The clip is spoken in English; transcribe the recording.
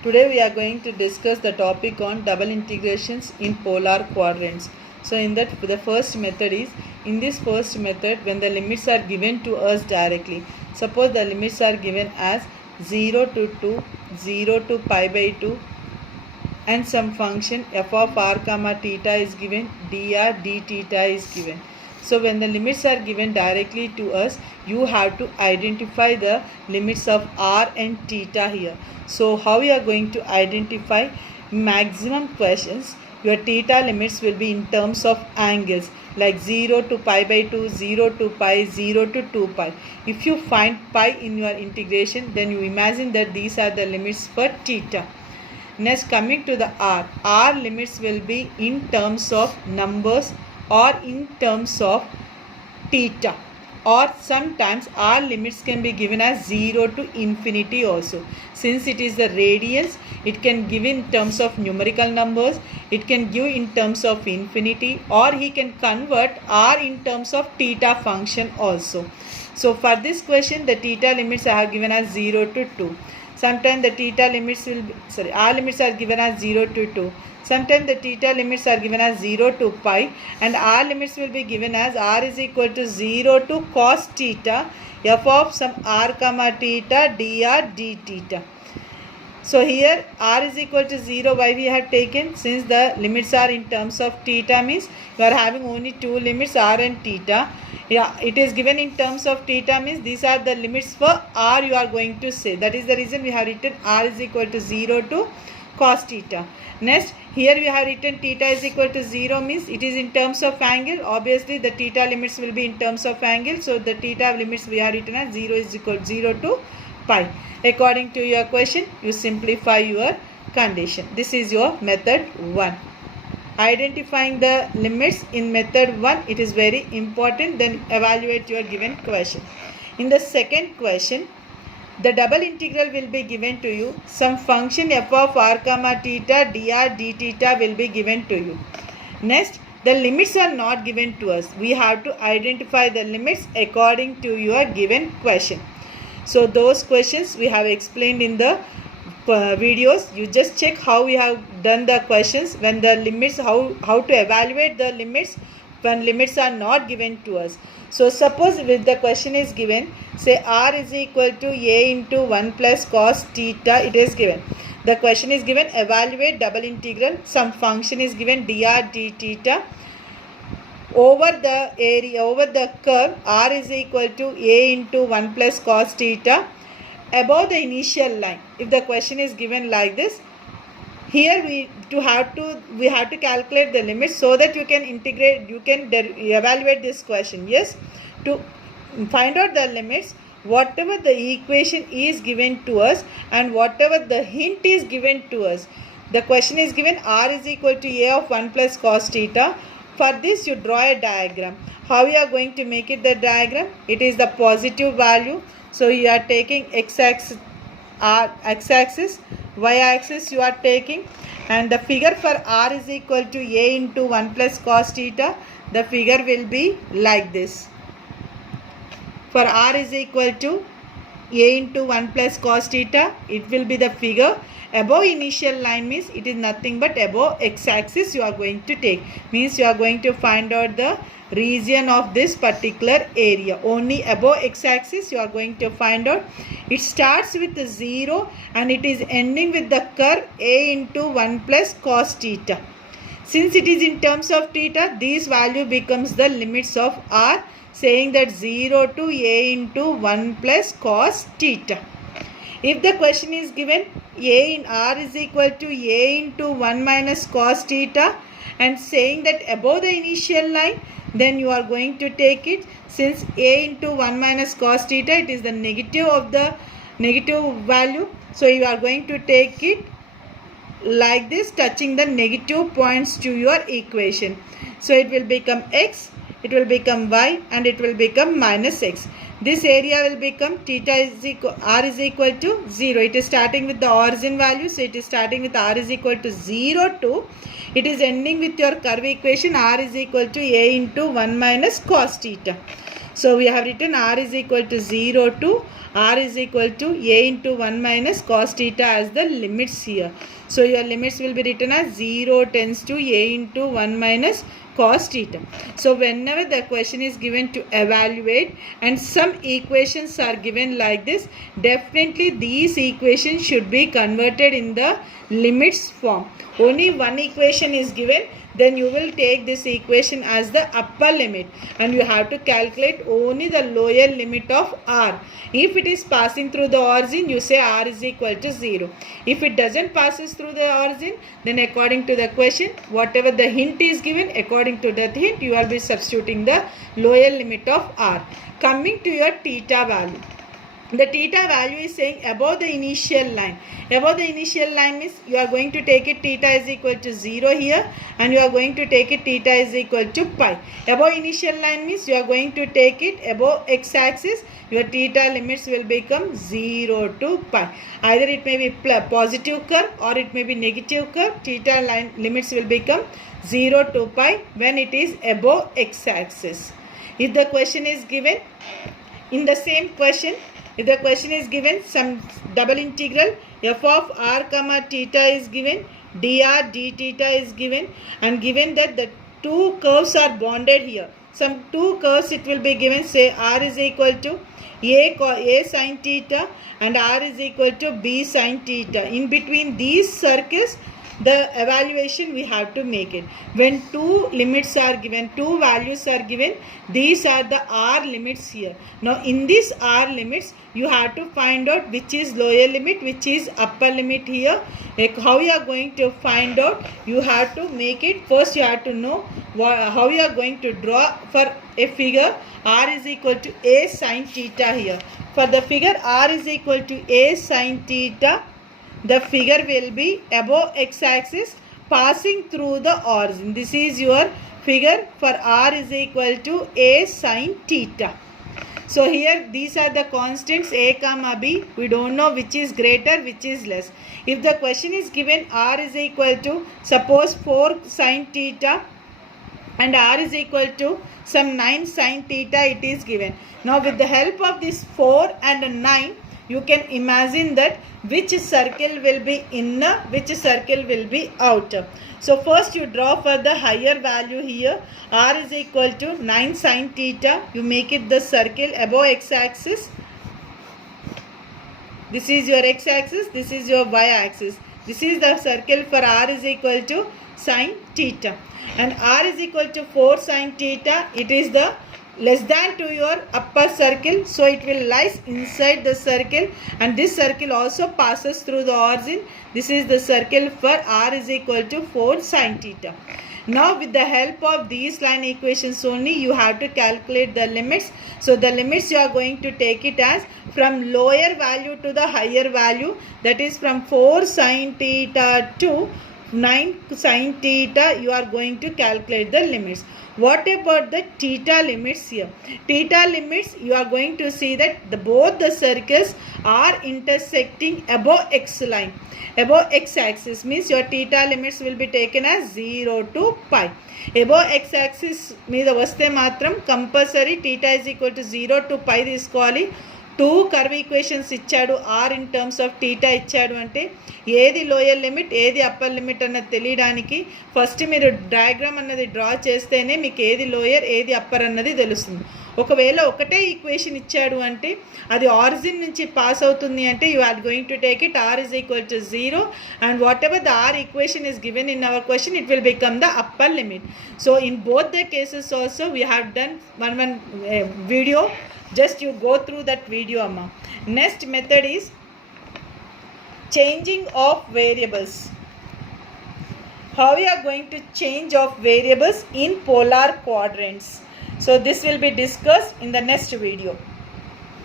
Today we are going to discuss the topic on double integrations in polar quadrants. So in that, the first method is, in this first method, when the limits are given to us directly, suppose the limits are given as 0 to 2, 0 to pi by 2, and some function f of r comma theta is given, dr d theta is given. So when the limits are given directly to us, you have to identify the limits of r and theta here. So how you are going to identify? Maximum questions, your theta limits will be in terms of angles, like 0 to pi by 2, 0 to pi, 0 to 2 pi. If you find pi in your integration, then you imagine that these are the limits for theta. Next, coming to the r limits will be in terms of numbers or in terms of theta, or sometimes r limits can be given as 0 to infinity also. Since it is the radians, it can give in terms of numerical numbers, it can give in terms of infinity, or he can convert r in terms of theta function also. So for this question, the theta limits I have given as 0 to 2. Sometimes the theta limits will be, r limits are given as 0 to 2. Sometimes the theta limits are given as 0 to pi, and r limits will be given as r is equal to 0 to cos theta f of some r comma theta dr d theta. So here r is equal to 0, why we have taken? Since the limits are in terms of theta, means you are having only two limits, r and theta. Yeah, it is given in terms of theta, means these are the limits for r you are going to say. That is the reason we have written r is equal to 0 to cos theta. Next, here we have written theta is equal to 0, means it is in terms of angle. Obviously the theta limits will be in terms of angle, so the theta limits we have written as 0 is equal to 0 to pi. According to your question, you simplify your condition. This is your method 1. Identifying the limits in method 1, it is very important. Then evaluate your given question. In the second question, the double integral will be given to you. Some function f of r comma theta dr d theta will be given to you. Next, the limits are not given to us. We have to identify the limits according to your given question. So those questions we have explained in the videos. You just check how we have done the questions when the limits, how to evaluate the limits when limits are not given to us. So suppose if the question is given, say r is equal to a into 1 plus cos theta, it is given. The question is given, evaluate double integral, some function is given dr d theta over the area, over the curve, r is equal to a into 1 plus cos theta above the initial line. If the question is given like this, here we have to calculate the limits so that you can integrate, you can evaluate this question. Yes, to find out the limits, whatever the equation is given to us and whatever the hint is given to us. The question is given r is equal to a of 1 plus cos theta. For this, you draw a diagram. How you are going to make it the diagram? It is the positive value. So you are taking x-axis, y-axis you are taking, and the figure for r is equal to a into 1 plus cos theta. The figure will be like this. For r is equal to a into 1 plus cos theta, it will be the figure. Above initial line means it is nothing but above x-axis you are going to take. Means you are going to find out the region of this particular area. Only above x-axis you are going to find out. It starts with 0 and it is ending with the curve a into 1 plus cos theta. Since it is in terms of theta, this value becomes the limits of r, saying that 0 to a into 1 plus cos theta. If the question is given a in r is equal to a into 1 minus cos theta and saying that above the initial line, then you are going to take it. Since a into 1 minus cos theta, it is the negative of the negative value. So you are going to take it like this, touching the negative points to your equation. So it will become x, it will become y, and it will become minus x. This area will become theta is equal, r is equal to 0. It is starting with the origin value. So it is starting with r is equal to 0 to, it is ending with your curve equation r is equal to a into 1 minus cos theta. So we have written r is equal to 0 to r is equal to a into 1 minus cos theta as the limits here. So your limits will be written as 0 tends to a into 1 minus cos theta. So whenever the question is given to evaluate and some equations are given like this, definitely these equations should be converted in the limits form. Only one equation is given, then you will take this equation as the upper limit and you have to calculate only the lower limit of r. If it is passing through the origin, you say r is equal to 0. If it doesn't passes through the origin, then according to the question, whatever the hint is given, according to that hint, you will be substituting the lower limit of r. Coming to your theta value. The theta value is saying above the initial line. Above the initial line means you are going to take it theta is equal to 0 here and you are going to take it theta is equal to pi. Above initial line means you are going to take it above x-axis. Your theta limits will become 0 to pi. Either it may be positive curve or it may be negative curve. Theta line limits will become 0 to pi when it is above x-axis. If the question is given, in the same question, if the question is given some double integral f of r comma theta is given, dr d theta is given, and given that the two curves are bonded here. Some two curves it will be given, say r is equal to a sin theta and r is equal to b sin theta. In between these circles, the evaluation we have to make it. When two limits are given, two values are given, these are the r limits here. Now in these r limits, you have to find out which is lower limit, which is upper limit here. Like how you are going to find out, you have to make it. First you have to know how you are going to draw for a figure r is equal to a sin theta here. For the figure r is equal to a sin theta, the figure will be above x-axis passing through the origin. This is your figure for r is equal to a sin theta. So here these are the constants a comma b. We don't know which is greater, which is less. If the question is given r is equal to suppose 4 sin theta and r is equal to some 9 sin theta, it is given. Now with the help of this 4 and 9, you can imagine that which circle will be inner, which circle will be outer. So first you draw for the higher value here, r is equal to 9 sin theta. You make it the circle above x-axis. This is your x-axis, this is your y-axis. This is the circle for r is equal to sin theta. And r is equal to 4 sin theta, it is the less than to your upper circle, so it will lies inside the circle and this circle also passes through the origin. This is the circle for r is equal to 4 sin theta. Now with the help of these line equations only, you have to calculate the limits. So the limits you are going to take it as from lower value to the higher value, that is from 4 sin theta to 9 sin theta, you are going to calculate the limits. What about the theta limits here? Theta limits, you are going to see that both the circles are intersecting above x line. Above x-axis means your theta limits will be taken as 0 to pi. Above x-axis మీద వస్తే మాత్రం compulsory theta is equal to 0 to pi తీసుకోవాలి. Two curve equations ఇచ్చాడు, r in terms of theta ఇచ్చాడు అంటే ఏది lower limit ఏది upper limit అన్నది తెలియడానికి ఫస్ట్ మీరు డయాగ్రామ్ అన్నది డ్రా చేస్తేనే మీకు ఏది లోయర్ ఏది అప్పర్ అన్నది తెలుస్తుంది. ఒకవేళ ఒకటే ఈక్వేషన్ ఇచ్చాడు అంటే అది ఆరిజిన్ నుంచి పాస్ అవుతుంది అంటే you are going to take it r is equal to 0 and whatever the r equation is given in our question it will become the upper limit. So in both the cases also we have done one video. Just you go through that video, amma. Next method is changing of variables. How we are going to change of variables in polar quadrants. So this will be discussed in the next video.